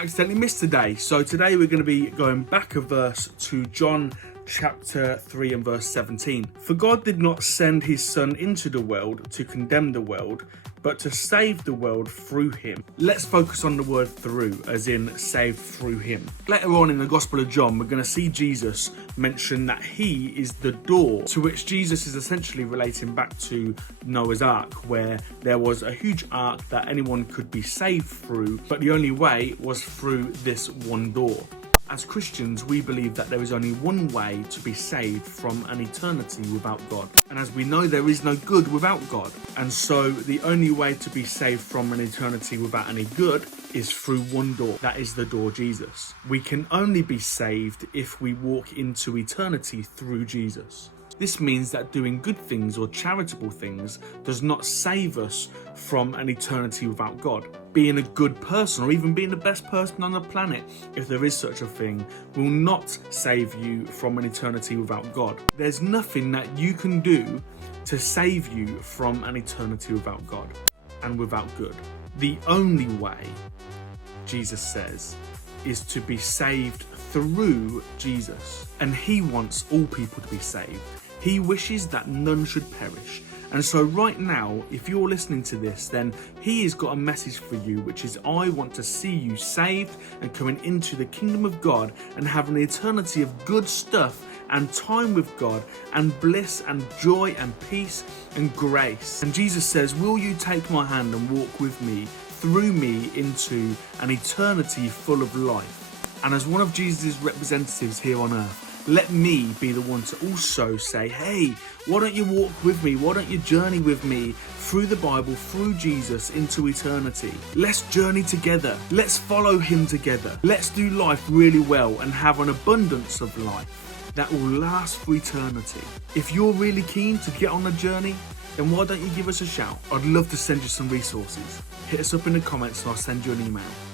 accidentally missed today. So today we're going to be going back a verse to John chapter 3 and verse 17. For God did not send his Son into the world to condemn the world, but to save the world through him. Let's focus on the word through, as in saved through him. Later on in the Gospel of John, we're going to see Jesus mention that he is the door, to which Jesus is essentially relating back to Noah's Ark, where there was a huge ark that anyone could be saved through, but the only way was through this one door. As Christians, we believe that there is only one way to be saved from an eternity without God. And as we know, there is no good without God. And so the only way to be saved from an eternity without any good is through one door. That is the door, Jesus. We can only be saved if we walk into eternity through Jesus. This means that doing good things or charitable things does not save us from an eternity without God. Being a good person, or even being the best person on the planet, if there is such a thing, will not save you from an eternity without God. There's nothing that you can do to save you from an eternity without God and without good. The only way, Jesus says, is to be saved through Jesus. And he wants all people to be saved. He wishes that none should perish. And so right now, if you're listening to this, then he has got a message for you, which is, I want to see you saved and coming into the kingdom of God and having an eternity of good stuff and time with God and bliss and joy and peace and grace. And Jesus says, will you take my hand and walk with me, through me, into an eternity full of life? And as one of Jesus' representatives here on earth, let me be the one to also say, hey, why don't you walk with me? Why don't you journey with me through the Bible, through Jesus into eternity? Let's journey together. Let's follow him together. Let's do life really well and have an abundance of life that will last for eternity. If you're really keen to get on a journey, then why don't you give us a shout? I'd love to send you some resources. Hit us up in the comments and I'll send you an email.